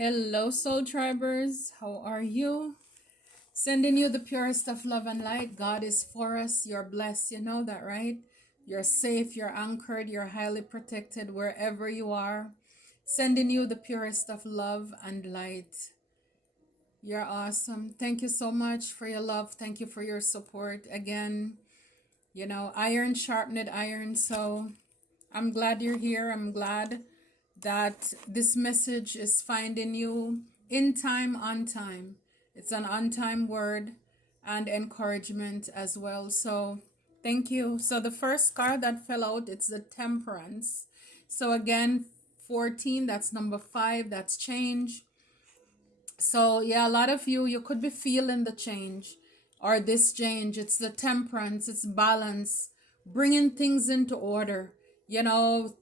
Hello, soul tribers. How are you? Sending you the purest of love and light. God is for us. You're blessed. You know that, right? You're safe. You're anchored. You're highly protected wherever you are. Sending you the purest of love and light. You're awesome. Thank you so much for your love. Thank you for your support. Again, iron sharpened iron. So I'm glad you're here. I'm glad that this message is finding you in time, on time. It's an on time word and encouragement as well. So thank you. So the first card that fell out, it's the Temperance. So again, 14, that's number 5, that's change. So yeah, a lot of you could be feeling the change or this change. It's the temperance, it's balance, bringing things into order.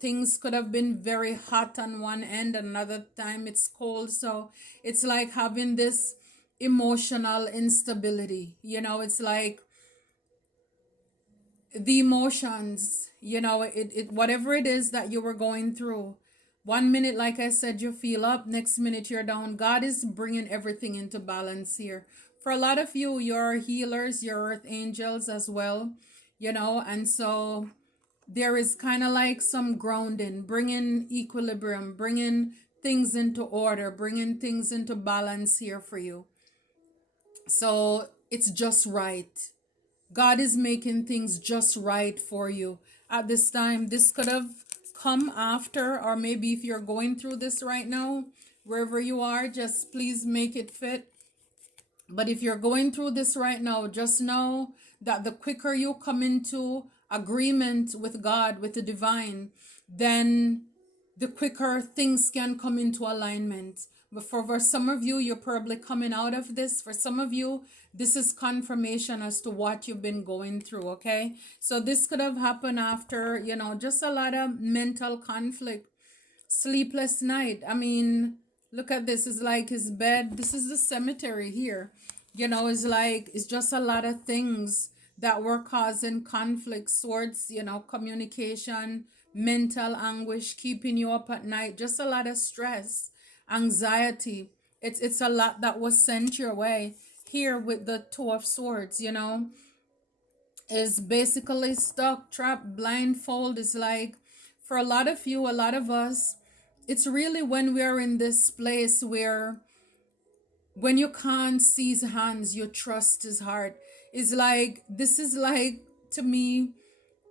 Things could have been very hot on one end, another time it's cold. So it's like having this emotional instability. It's like the emotions, whatever it is that you were going through. One minute, like I said, you feel up, next minute you're down. God is bringing everything into balance here. For a lot of you, you're healers, you're earth angels as well, and so there is kind of like some grounding, bringing equilibrium, bringing things into order, bringing things into balance here for you. So it's just right. God is making things just right for you at this time. This could have come after, or maybe if you're going through this right now, wherever you are, just please make it fit. But if you're going through this right now, just know that the quicker you come into agreement with God, with the divine, then the quicker things can come into alignment. But for some of you, you're probably coming out of this. For some of you, this is confirmation as to what you've been going through, okay? So this could have happened after, just a lot of mental conflict, sleepless night. I mean, look at this. It's like his bed. This is the cemetery here. It's like it's just a lot of things that were causing conflict, swords, communication, mental anguish, keeping you up at night, just a lot of stress, anxiety. It's a lot that was sent your way. Here with the Two of Swords, is basically stuck, trapped, blindfold. Is like for a lot of you, a lot of us, it's really when we're in this place where when you can't see his hands, you trust his heart. Is like this is like to me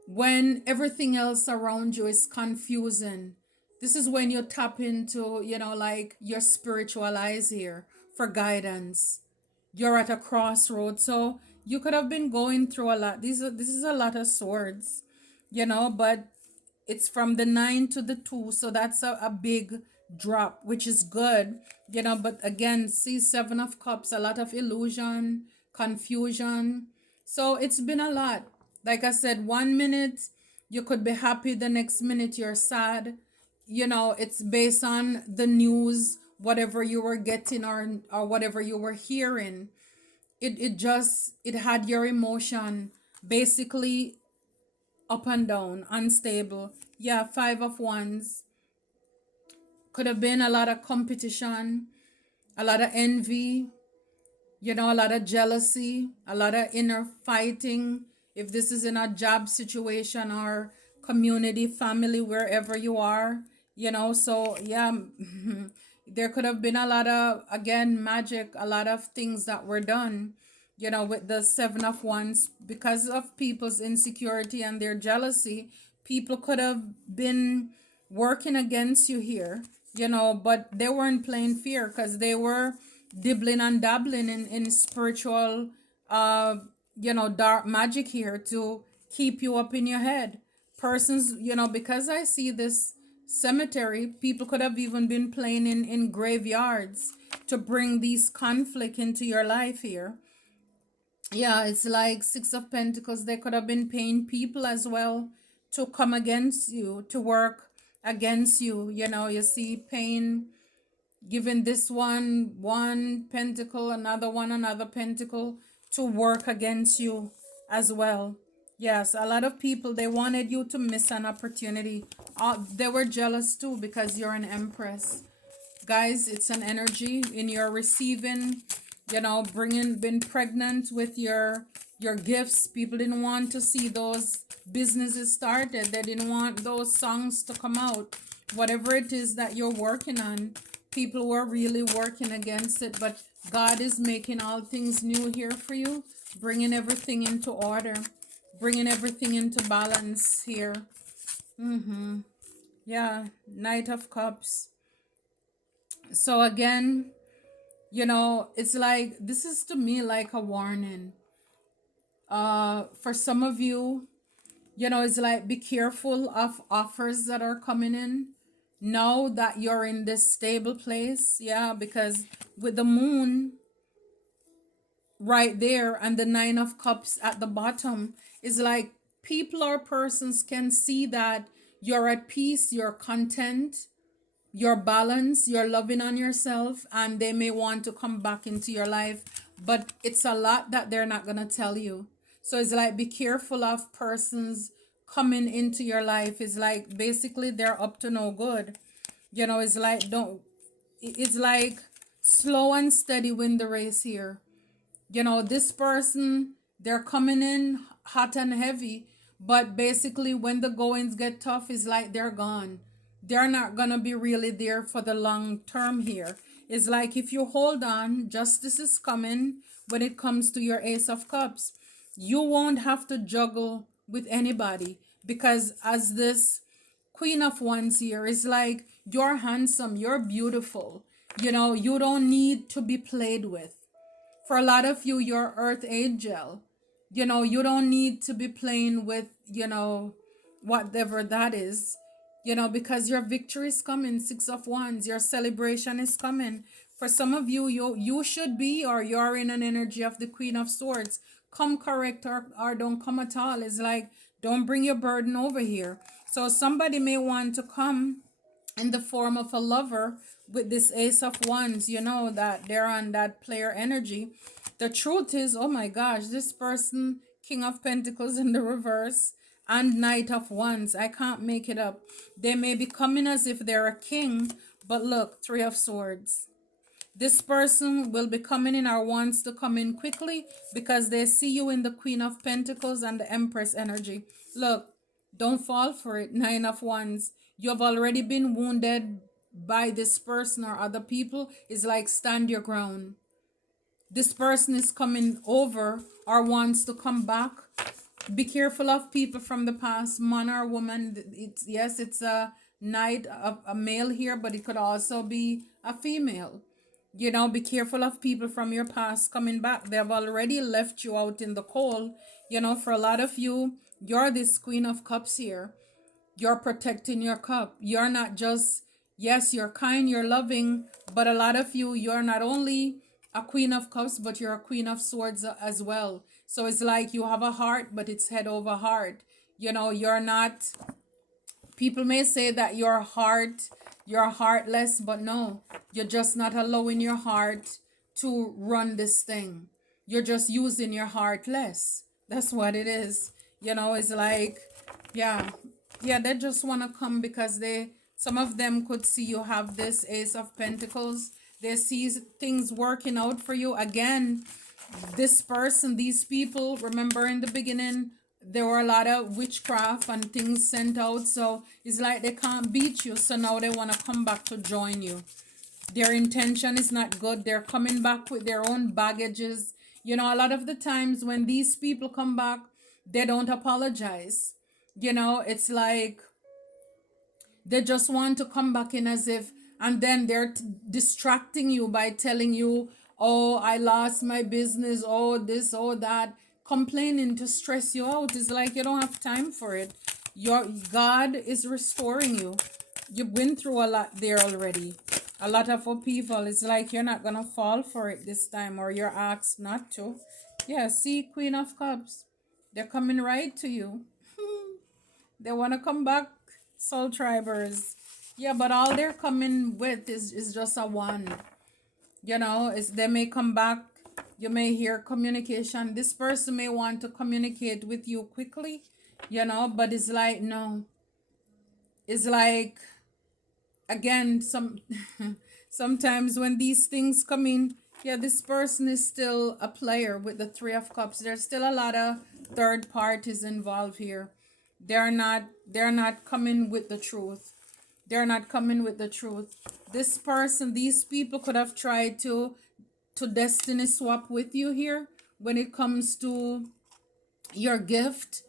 when everything else around you is confusing. This is when you tap into, like your spiritual eyes here for guidance. You're at a crossroad. So you could have been going through a lot. This is a lot of swords, but it's from the 9 to the 2. So that's a big drop, which is good, but again, see, 7 of Cups, a lot of illusion, confusion. So it's been a lot. Like I said, one minute you could be happy, the next minute you're sad. It's based on the news, whatever you were getting, or whatever you were hearing. It had your emotion basically up and down, unstable. Yeah, 5 of Wands. Could have been a lot of competition, a lot of envy, a lot of jealousy, a lot of inner fighting. If this is in a job situation or community, family, wherever you are, so yeah, there could have been a lot of, again, magic, a lot of things that were done, with the 7 of Wands because of people's insecurity and their jealousy. People could have been working against you here, but they weren't playing fear because they were dibbling and dabbling in spiritual, dark magic here to keep you up in your head. Persons, because I see this cemetery, people could have even been playing in graveyards to bring these conflict into your life here. Yeah, it's like 6 of Pentacles. They could have been paying people as well to come against you, to work against you. You see, pain, giving this one pentacle, another one another pentacle to work against you as well. Yes, a lot of people, they wanted you to miss an opportunity. They were jealous too because you're an empress. Guys, it's an energy in your receiving, been pregnant with your gifts. People didn't want to see those businesses started. They didn't want those songs to come out. Whatever it is that you're working on, people were really working against it, but God is making all things new here for you, bringing everything into order, bringing everything into balance here. Yeah, Knight of Cups. So again, it's like this is to me like a warning. For some of you, it's like be careful of offers that are coming in. Know that you're in this stable place, yeah, because with the moon right there and the Nine of Cups at the bottom is like people or persons can see that you're at peace, you're content, you're balanced, you're loving on yourself, and they may want to come back into your life, but it's a lot that they're not going to tell you. So it's like be careful of persons coming into your life. It's like basically they're up to no good. It's like don't it's like slow and steady win the race here. This person, they're coming in hot and heavy, but basically when the goings get tough, it's like they're gone. They're not gonna be really there for the long term here. It's like if you hold on, justice is coming when it comes to your Ace of Cups. You won't have to juggle with anybody because as this Queen of Wands here is like you're handsome, you're beautiful. You don't need to be played with. For a lot of you, you're earth angel. You don't need to be playing with, whatever that is, because your victory is coming. Six of Wands, your celebration is coming. For some of you, you should be, or you're in an energy of the Queen of Swords. Come correct or don't come at all. It's like, don't bring your burden over here. So somebody may want to come in the form of a lover with this Ace of Wands, that they're on that player energy. The truth is, oh my gosh, this person, King of Pentacles in the reverse and Knight of Wands, I can't make it up. They may be coming as if they're a king, but look, Three of Swords. This person will be coming in or wants to come in quickly because they see you in the Queen of Pentacles and the Empress energy. Look, don't fall for it. Nine of Wands. You have already been wounded by this person or other people. It's like stand your ground. This person is coming over or wants to come back. Be careful of people from the past, man or woman. It's a knight, a male here, but it could also be a female. Be careful of people from your past coming back. They have already left you out in the cold. For a lot of you, you're this Queen of Cups here. You're protecting your cup. You're not just, yes, you're kind, you're loving, but a lot of you, you're not only a Queen of Cups, but you're a Queen of Swords as well. So it's like you have a heart, but it's head over heart. You're not, people may say that you're heartless, but no, you're just not allowing your heart to run this thing. You're just using your heart less. That's what it is. It's like, yeah, they just want to come because some of them could see you have this Ace of Pentacles. They see things working out for you. Again, this person, these people, remember in the beginning, there were a lot of witchcraft and things sent out. So it's like they can't beat you. So now they want to come back to join you. Their intention is not good. They're coming back with their own baggages. A lot of the times when these people come back, they don't apologize. It's like they just want to come back in as if, and then they're distracting you by telling you, oh, I lost my business, oh, this, oh, that, complaining to stress you out. It's like you don't have time for it. Your God is restoring you. You've been through a lot there already. A lot of upheaval. It's like you're not going to fall for it this time, or you're asked not to. Yeah, see, Queen of Cups. They're coming right to you. They want to come back, Soul Tribers. Yeah, but all they're coming with is just a one. They may come back. You may hear communication. This person may want to communicate with you quickly, but it's like, no. It's like, again, Sometimes when these things come in, yeah, this person is still a player with the Three of Cups. There's still a lot of third parties involved here. They're not coming with the truth. They're not coming with the truth. This person, these people could have tried to destiny swap with you here when it comes to your gift.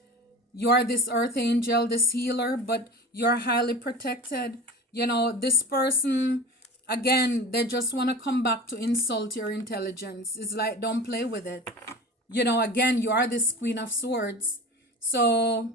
You're this earth angel, this healer, but you're highly protected. This person, again, they just want to come back to insult your intelligence. It's like, don't play with it. Again, you are this Queen of Swords. So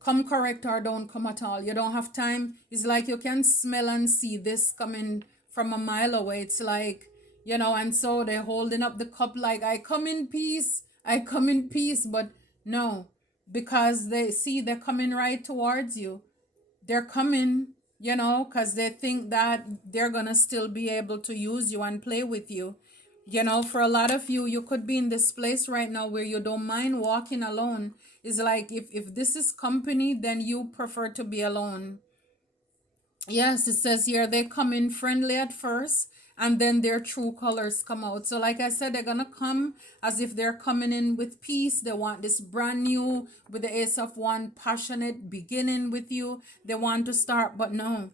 come correct or don't come at all. You don't have time. It's like you can smell and see this coming from a mile away. It's like, and so they're holding up the cup like, I come in peace, I come in peace. But no, because they see they're coming right towards you. They're coming, because they think that they're going to still be able to use you and play with you. For a lot of you, you could be in this place right now where you don't mind walking alone. It's like if this is company, then you prefer to be alone. Yes, it says here they come in friendly at first and then their true colors come out. So like I said, they're going to come as if they're coming in with peace. They want this brand new with the Ace of Wands, passionate beginning with you. They want to start, but no.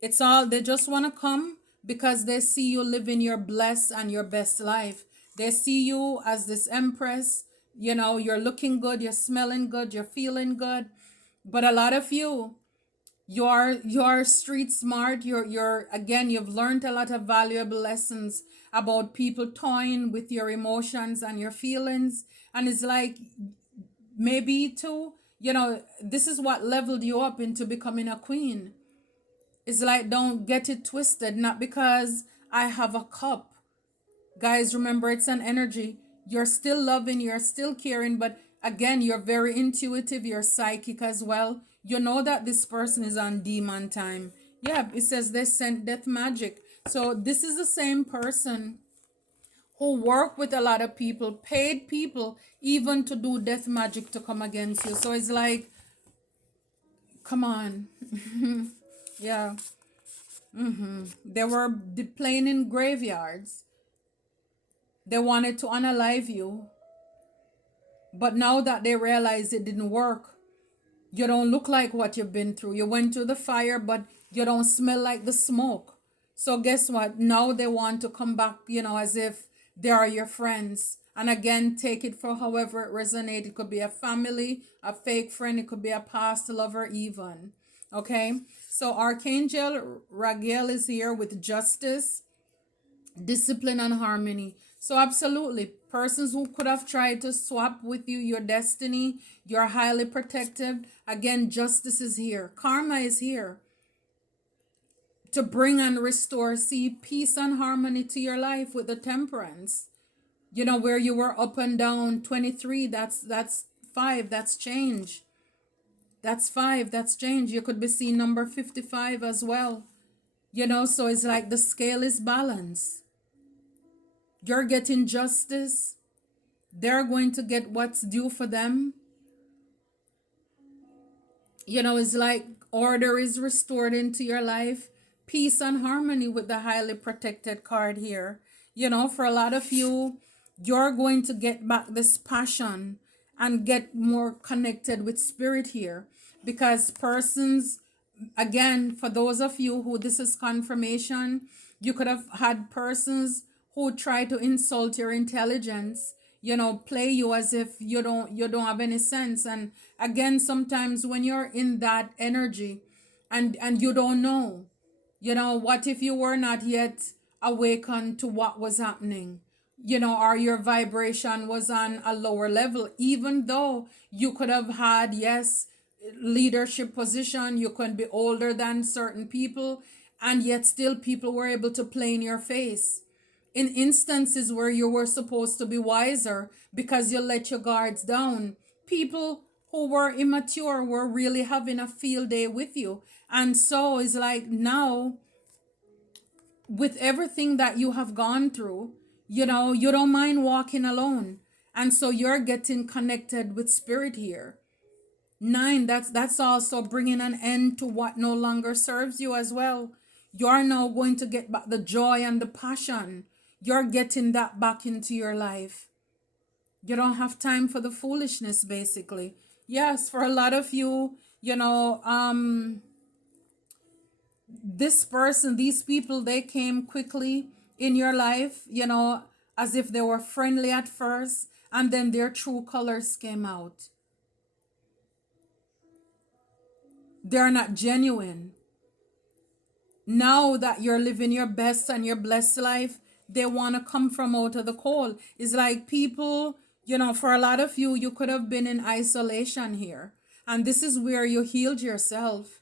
It's all, they just want to come because they see you living your blessed and your best life. They see you as this empress. You're looking good, you're smelling good, you're feeling good. But a lot of you, you're street smart. You're again, you've learned a lot of valuable lessons about people toying with your emotions and your feelings. And it's like, maybe too, this is what leveled you up into becoming a queen. It's like, don't get it twisted. Not because I have a cup. Guys, remember, it's an energy. You're still loving, you're still caring, but again, you're very intuitive, you're psychic as well. You know that this person is on demon time. Yeah, it says they sent death magic. So this is the same person who worked with a lot of people, paid people even to do death magic to come against you. So it's like, come on. Yeah. They were playing in graveyards. They wanted to unalive you. But now that they realize it didn't work, you don't look like what you've been through. You went through the fire, but you don't smell like the smoke. So guess what? Now they want to come back, as if they are your friends. And again, take it for however it resonates. It could be a family, a fake friend. It could be a past lover even. Okay? So Archangel Raguel is here with justice, discipline, and harmony. So absolutely, persons who could have tried to swap with you your destiny, you're highly protected. Again, justice is here. Karma is here to bring and restore, see, peace and harmony to your life with the temperance. Where you were up and down, 23, that's 5, that's change. That's 5, that's change. You could be seeing number 55 as well. So it's like the scale is balanced. You're getting justice. They're going to get what's due for them. It's like order is restored into your life. Peace and harmony with the highly protected card here. For a lot of you, you're going to get back this passion and get more connected with spirit here. Because persons, again, for those of you who this is confirmation, you could have had persons who try to insult your intelligence, play you as if you don't have any sense. And again, sometimes when you're in that energy and you don't know, what if you were not yet awakened to what was happening, or your vibration was on a lower level, even though you could have had, yes, leadership position, you could be older than certain people, and yet still people were able to play in your face in instances where you were supposed to be wiser because you let your guards down. People who were immature were really having a field day with you. And so it's like, now with everything that you have gone through, you don't mind walking alone. And so you're getting connected with spirit here. 9, that's also bringing an end to what no longer serves you as well. You're now going to get back the joy and the passion. You're getting that back into your life. You don't have time for the foolishness, basically. Yes, for a lot of you, this person, these people, they came quickly in your life, as if they were friendly at first, and then their true colors came out. They're not genuine. Now that you're living your best and your blessed life, they want to come from out of the cold. It's like people, for a lot of you, you could have been in isolation here. And this is where you healed yourself.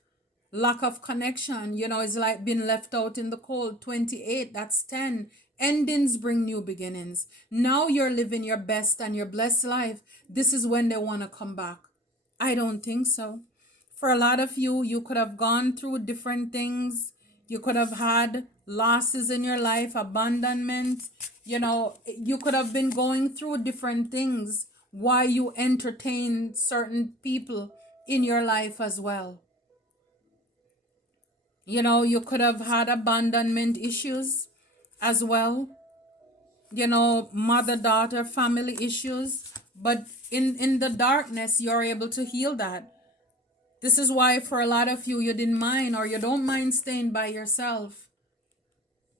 Lack of connection, is like being left out in the cold. 28, that's 10. Endings bring new beginnings. Now you're living your best and your blessed life. This is when they want to come back. I don't think so. For a lot of you, you could have gone through different things. You could have had losses in your life, abandonment. You could have been going through different things while you entertain certain people in your life as well. You could have had abandonment issues as well. Mother daughter family issues. But in the darkness, you're able to heal that. This is why for a lot of you, you didn't mind, or you don't mind staying by yourself.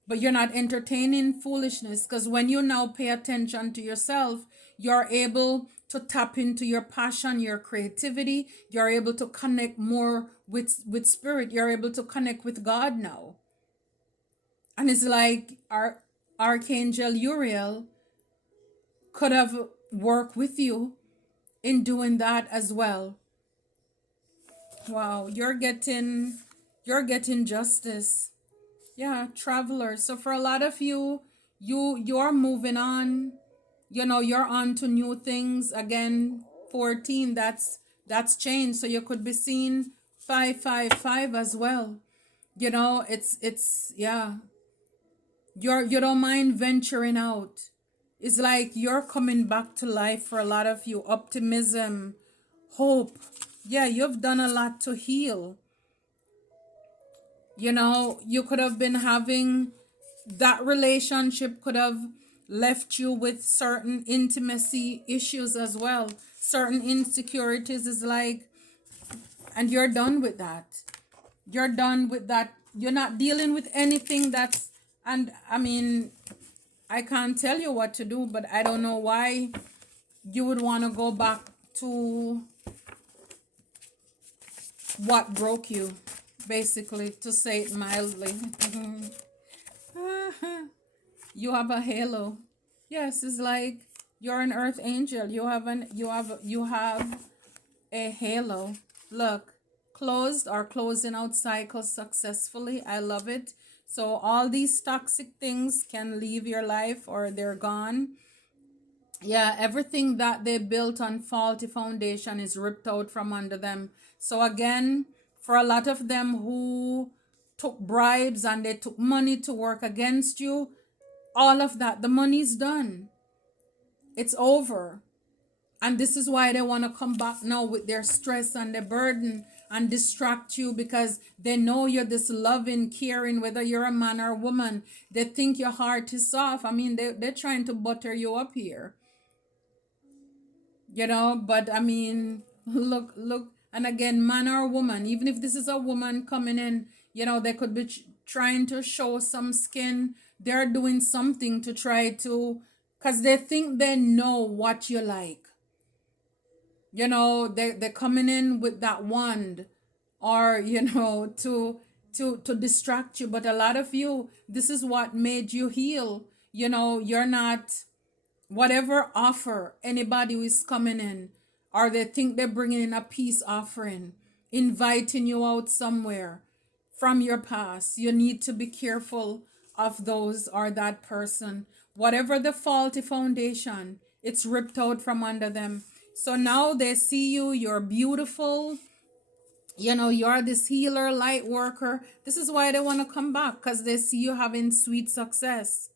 But you're not entertaining foolishness, because when you now pay attention to yourself, you're able to tap into your passion, your creativity. You're able to connect more with spirit. You're able to connect with God now. And it's like our Archangel Uriel could have worked with you in doing that as well. Wow, you're getting justice. Yeah, traveler. So for a lot of you, you're moving on. You're on to new things again. 14, that's changed. So you could be seeing 555 as well. It's yeah. You don't mind venturing out. It's like you're coming back to life for a lot of you. Optimism, hope. Yeah, you've done a lot to heal. You could have been having that relationship could have left you with certain intimacy issues as well. Certain insecurities is like, and you're done with that. You're done with that. You're not dealing with anything that's, and I mean, I can't tell you what to do, but I don't know why you would want to go back to what broke you, basically, to say it mildly. You have a halo. Yes, it's like you're an earth angel. You have a halo. Look, closed or closing out cycles successfully. I love it. So all these toxic things can leave your life or they're gone. Yeah, everything that they built on faulty foundation is ripped out from under them. So again, for a lot of them who took bribes and they took money to work against you, all of that, the money's done. It's over. And this is why they want to come back now with their stress and their burden and distract you, because they know you're this loving, caring, whether you're a man or a woman. They think your heart is soft. I mean, they're trying to butter you up here. But I mean, look, and again, man or woman, even if this is a woman coming in, they could be trying to show some skin. They're doing something to try to, because they think they know what you like. They're coming in with that wand, or to distract you. But a lot of you, this is what made you heal. You're not, whatever offer anybody who is coming in, or they think they're bringing in a peace offering, inviting you out somewhere from your past, you need to be careful of those or that person. Whatever the faulty foundation, it's ripped out from under them. So now they see you, you're beautiful, you're this healer, light worker. This is why they want to come back, because they see you having sweet success.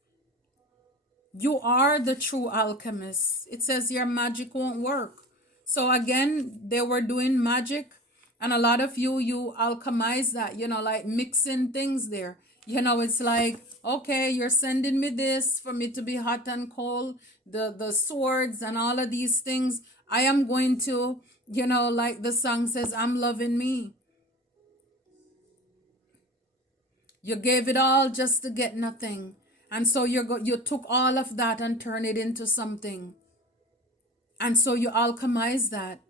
You are the true alchemist. It says your magic won't work. So again, they were doing magic, and a lot of you alchemize that, like mixing things there. It's like, okay, you're sending me this for me to be hot and cold, the swords and all of these things. I am going to, like the song says, I'm loving me. You gave it all just to get nothing. And so you took all of that and turned it into something. And so you alchemize that.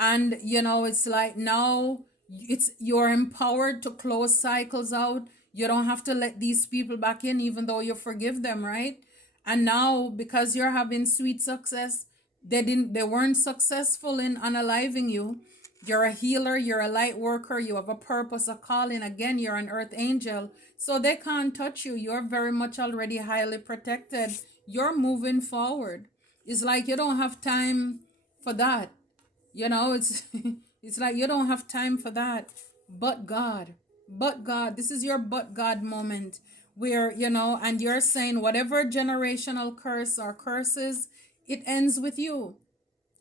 And it's like now you're empowered to close cycles out. You don't have to let these people back in, even though you forgive them, right? And now, because you're having sweet success, they weren't successful in unaliving you. You're a healer, you're a light worker, you have a purpose, a calling. Again, you're an earth angel, so they can't touch you. You're very much already highly protected. You're moving forward. It's like you don't have time for that. It's it's like you don't have time for that. But God, this is your but God moment, where and you're saying whatever generational curse or curses, it ends with you.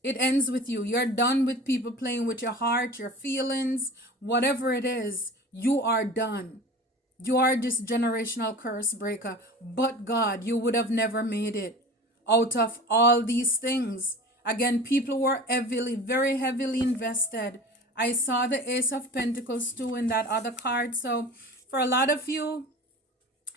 It ends with you. You're done with people playing with your heart, your feelings, whatever it is. You are done. You are this generational curse breaker. But God, you would have never made it out of all these things. Again, people were heavily, very heavily invested. I saw the Ace of Pentacles too in that other card. So for a lot of you,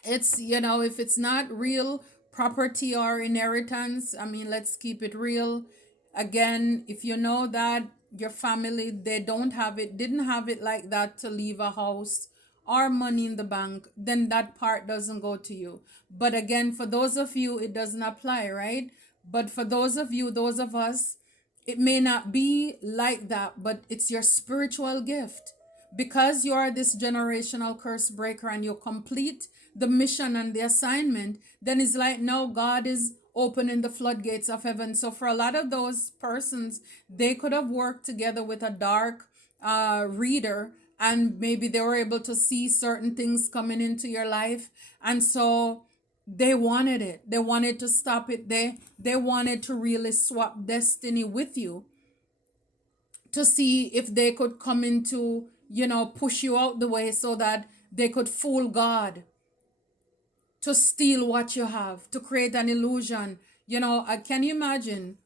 it's, if it's not real property or inheritance, I mean, let's keep it real. Again, if you know that your family, they don't have it, didn't have it like that to leave a house or money in the bank, then that part doesn't go to you. But again, for those of you, it doesn't apply, right? But for those of you, those of us, it may not be like that, but it's your spiritual gift. Because you are this generational curse breaker and you complete the mission and the assignment, then it's like now God is opening the floodgates of heaven. So for a lot of those persons, they could have worked together with a dark reader, and maybe they were able to see certain things coming into your life. And so they wanted it. They wanted to stop it. They wanted to really swap destiny with you, to see if they could come into, push you out the way so that they could fool God, to steal what you have, to create an illusion. Can you imagine?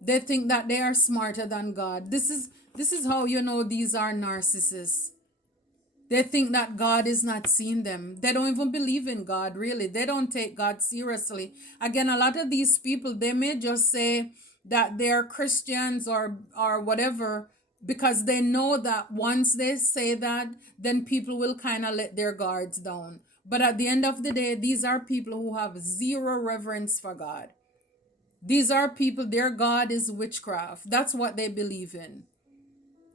They think that they are smarter than God. This is how these are narcissists. They think that God is not seeing them. They don't even believe in God, really. They don't take God seriously. Again, a lot of these people, they may just say that they're Christians or whatever, because they know that once they say that, then people will kind of let their guards down. But at the end of the day, these are people who have zero reverence for God. These are people, their God is witchcraft. That's what they believe in.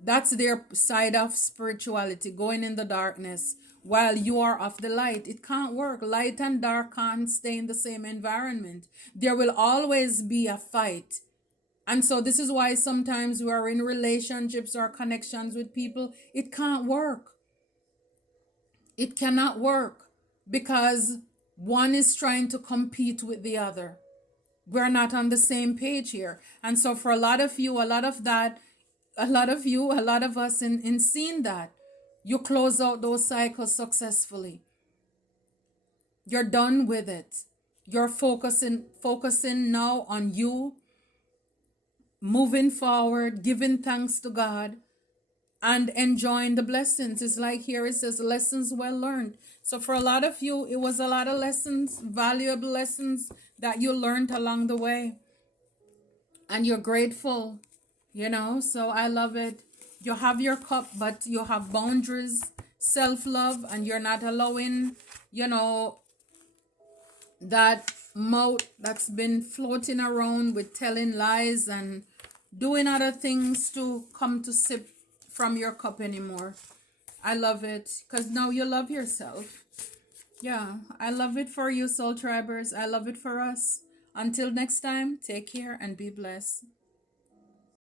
That's their side of spirituality, going in the darkness while you are of the light. It can't work. Light and dark can't stay in the same environment. There will always be a fight. And so this is why sometimes we are in relationships or connections with people. It can't work. It cannot work because one is trying to compete with the other. We're not on the same page here. And so for a lot of you, a lot of us in seeing that, you close out those cycles successfully. You're done with it. You're focusing now on you, moving forward, giving thanks to God, and enjoying the blessings. It's like here it says lessons well learned. So for a lot of you, it was a lot of lessons, valuable lessons that you learned along the way. And you're grateful, so I love it. You have your cup, but you have boundaries, self-love, and you're not allowing, that mouth that's been floating around with telling lies and doing other things to come to sip from your cup anymore. I love it because now you love yourself. Yeah, I love it for you, soul tribers. I love it for us. Until next time, take care and be blessed.